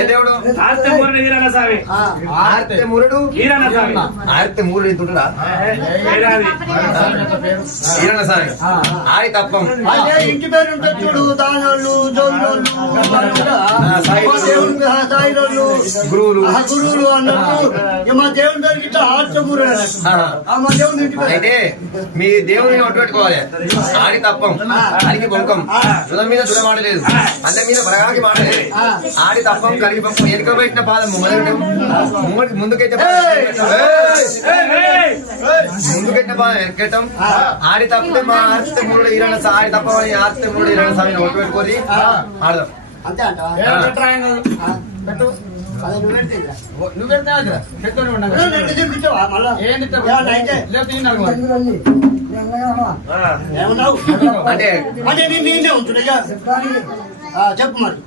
ఏ దేవుడు? ఆర్తే మురుడు ఆర్తే మూరుడు ఇంటుంటా ఈరన్న స్వామి ఆడి తప్పం ఇంటి పేరు ఉంటుంది చూడు. దానోళ్ళు, జోళ్ళు, గురువులు అన్నట్టు మా దేవుని పేరు ఇట్లా ఆర్చమూరు. అయితే మీ దేవుని ఒట్టు పెట్టుకోవాలి. ఆడి తప్పం కలిగి బొంకం రుదం మీద దుడమాడలేదు, అందరి మీద బరగాకి మాడలేదు. ఆడి తప్పం కలిగి పంపం ఎనుక పెట్టిన పాదం ముందుకైతే ముందుకెట్టిన పాదం ఎక్కటం. ఆడి తప్పితే మా ఆర్తే మూడు ఈరన్న ఆడి తప్పని ఆర్తే మూడు ఈరన్న స్వామిని ఒట్టు పెట్టుకొని ఆడదాం. అంతే అంట. అంటే నేనే ఉంటున్నా చెప్పు మరి.